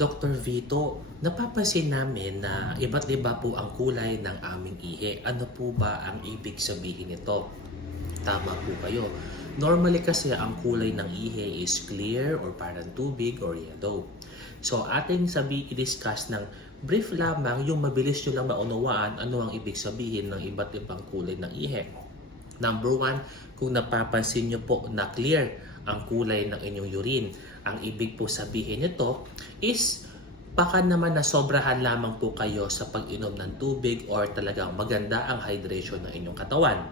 Dr. Vito, napapansin namin na iba't iba po ang kulay ng aming ihi. Ano po ba ang ibig sabihin nito? Tama po kayo. Normally kasi ang kulay ng ihi is clear or parang tubig or yellow. So ating sabi i-discuss ng brief lamang yung mabilis nyo lang maunawaan ano ang ibig sabihin ng iba't ibang kulay ng ihi. Number one, kung napapansin nyo po na clear ang kulay ng inyong urine, ang ibig po sabihin nito is baka naman na sobrahan lamang po kayo sa pag-inom ng tubig or talagang maganda ang hydration ng inyong katawan.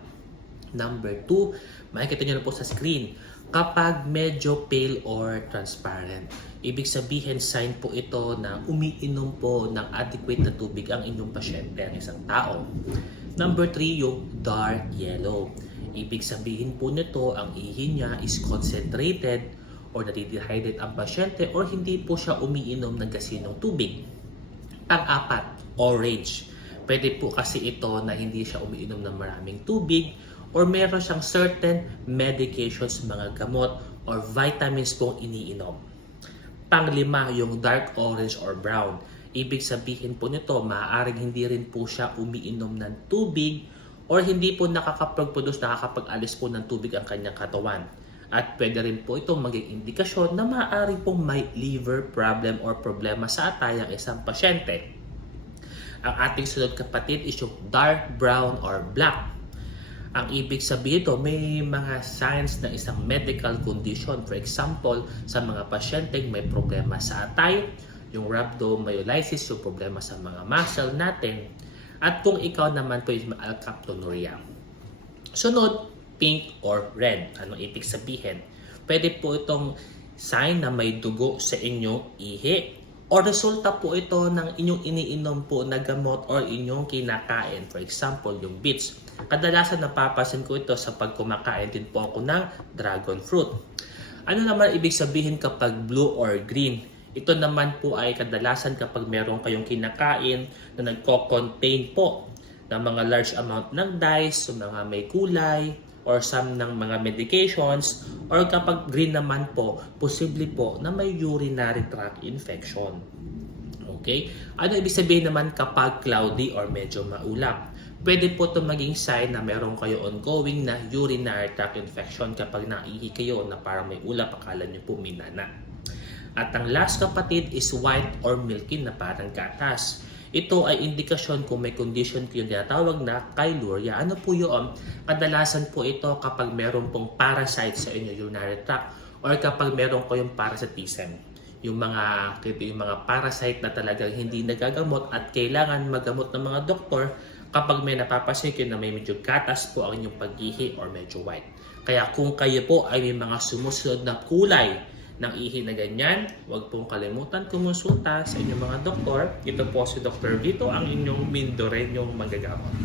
Number two, makikita nyo na po sa screen, kapag medyo pale or transparent. Ibig sabihin, sign po ito na umiinom po ng adequate na tubig ang inyong pasyente, ang isang tao. Number three, yung dark yellow. Ibig sabihin po nito, ang ihi niya is concentrated or nadidehydrate ang pasyente or hindi po siya umiinom ng gasinong tubig. Pang-apat, orange. Pwede po kasi ito na hindi siya umiinom ng maraming tubig or meron siyang certain medications, mga gamot or vitamins pong iniinom. Panglima, yung dark orange or brown. Ibig sabihin po nito, maaaring hindi rin po siya umiinom ng tubig or hindi po nakakapag-produce, nakakapag-alis po ng tubig ang kanyang katawan. At pwede rin po ito maging indikasyon na maaari pong may liver problem or problema sa atay ang isang pasyente. Ang ating sunod kapatid is yung dark brown or black. Ang ibig sabihin ito, may mga signs ng isang medical condition. For example, sa mga pasyenteng may problema sa atay, yung rhabdomyolysis, yung problema sa mga muscle natin, at kung ikaw naman po is alkaptonuria. Sunod, pink or red. Anong ibig sabihin? Pwede po itong sign na may dugo sa inyong ihi o resulta po ito ng inyong iniinom po na gamot or inyong kinakain. For example, yung beets. Kadalasan napapansin ko ito sa pagkumakain din po ako ng dragon fruit. Ano naman ibig sabihin kapag blue or green? Ito naman po ay kadalasan kapag meron kayong kinakain na nagko-contain po ng mga large amount ng dyes, so mga may kulay, or some ng mga medications, or kapag green naman po, posible po na may urinary tract infection. Okay? Ano ibig sabihin naman kapag cloudy or medyo maulap? Pwede po ito maging sign na meron kayo ongoing na urinary tract infection kapag naihi kayo na parang may ulap, akala nyo po may nana. At ang last kapatid is white or milky na parang gatas. Ito ay indikasyon kung may condition kayo tinatawag na chylorrhea. Ano po yun? Kadalasan po ito kapag meron pong parasite sa inyong urinary tract or kapag meron kayong parasitism. Yung mga, yung mga parasite na talagang hindi nagagamot at kailangan magamot ng mga doktor kapag may napapansin kayo na may medyo gatas po ang inyong pag-ihi or medyo white. Kaya kung kayo po ay may mga sumusunod na kulay ng ihi na ganyan, huwag pong kalimutan kumonsulta sa inyong mga doktor. Ito po si Dr. Vito, ang inyong Mindorenyong magagamot.